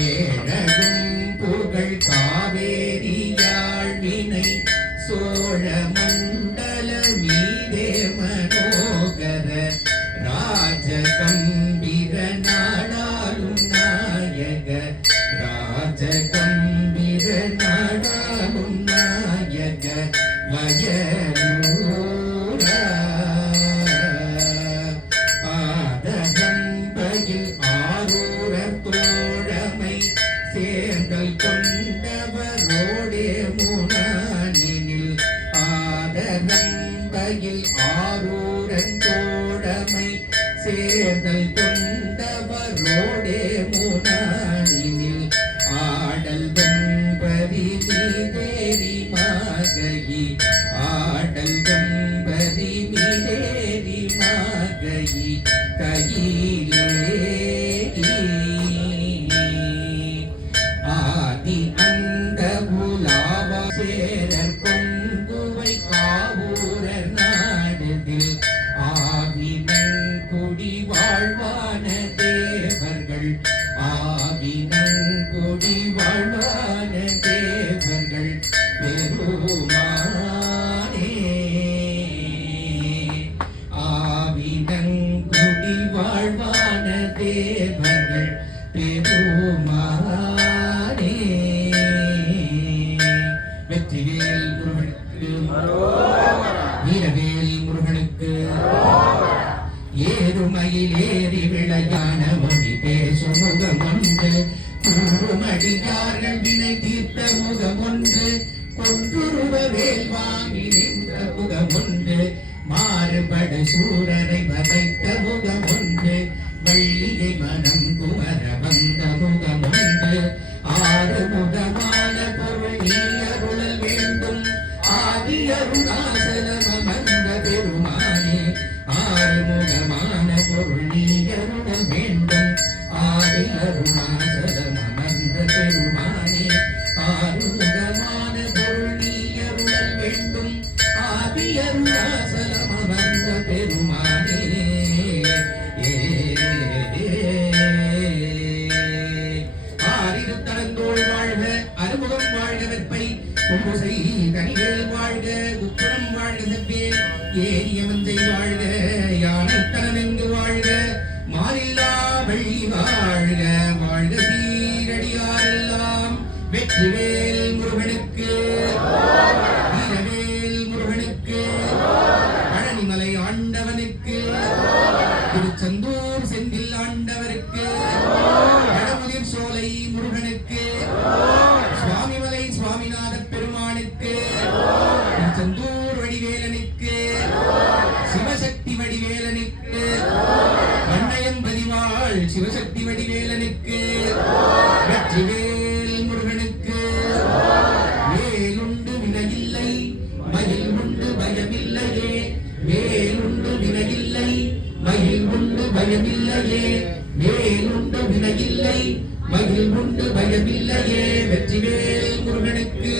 ஏழகும் புகழ் காவேரியாழ் வினை சோழ மண்டல மீதே மனோகர ராஜகம்பீர நாடாளும் நாயக ராஜகம்பீர நாடாளும் நாயக வயலூர ஆதகம்பையில் ஆரூரர் தோழமை சேர்ந்தல் கொண்டவரோடே முனானினில் ஆதகம்பையில் ஆரூரன் தோழமை சேர்ந்தல் கொண்டவரோடே முனானினில் ஆடல் வெம்பரி மீதேறி மாகி ஆடல் வெம்பரி மீதேறி மாகி கையிலே ஆதி அந்த புலாவா சேரர் கொங்குவை காவூரர் நாடுதில் ஆவினங்குடி வாழ்வான தேவர்கள் ஆவினங்குடி வாழ்வான தேவர்கள் பெருமானே ஆவினங்குடி வாழ்வான தேவர்கள் பெருமானே. வெற்றிவேல் முருகனுக்கு வீரவேல் முருகனுக்கு ஏறுமையில் ஏறி விளையான மொழி பேசும் முகம் ஒன்று கூறுமடியார்கள் வினை தீர்த்த முகம் ஒன்று கொன்றுருவ வேல் வாங்கி நின்ற முகம் ஒன்று மாறுபட சூரரை வதைத்த முகம் ஒன்று வள்ளியை மனம் குமர வந்த முகம் ஒன்று ஆறு முகமான பொருள் நீ அருளல் வேண்டும் ஆதி அருணாசலம் அமர்ந்த பெருமானே ஆறு முகமான பொருள் நீ அருளல் வேண்டும் ஆதி அருணாசலம் அமர்ந்த பெருமானே ஆறு முகமான பொருள் நீ அருளல் வேண்டும் ஆதி அருணாசலம் அமர்ந்த பெருமானே. ஆறிருத்தடந்தோள் வாழ்க அறுமுகம் வாழ்க வெற்பை கும்புசை கனிகள் வாழ்க உப்புறம் வாழ்க செவ்வேல் ஏரியமஞ்சை வாழ்க யானை தனமெங்கு வாழ்க மாறில்லா வழி வாழ்க வாழ்க சீரடியாரெல்லாம் வெற்றிவேல் முருகனுக்கு வீரவேல் முருகனுக்கு பழனிமலை ஆண்டவனுக்கு திருச்செந்தூர் செந்தில் ஆண்டவருக்கு வடமுதிர் சோலை முருகனுக்கு சுவாமிமலை சுவாமிநாத பெருமானுக்கு திருச்செந்தூர் வடிவேலனுக்கு சிவசக்தி வடிவேலனுக்கு வண்ணயம் பதிவாள் சிவசக்தி வடிவேலனுக்கு வெற்றிவேல் முருகனுக்கு வேலுண்டு வினையில்லை மயில் உண்டு பயமில்லையே வேலுண்டு வினையில்லை மயில் உண்டு பயமில்லையே வேலுண்டு வினையில்லை மயில் உண்டு பயமில்லையே வெற்றிவேல் முருகனுக்கு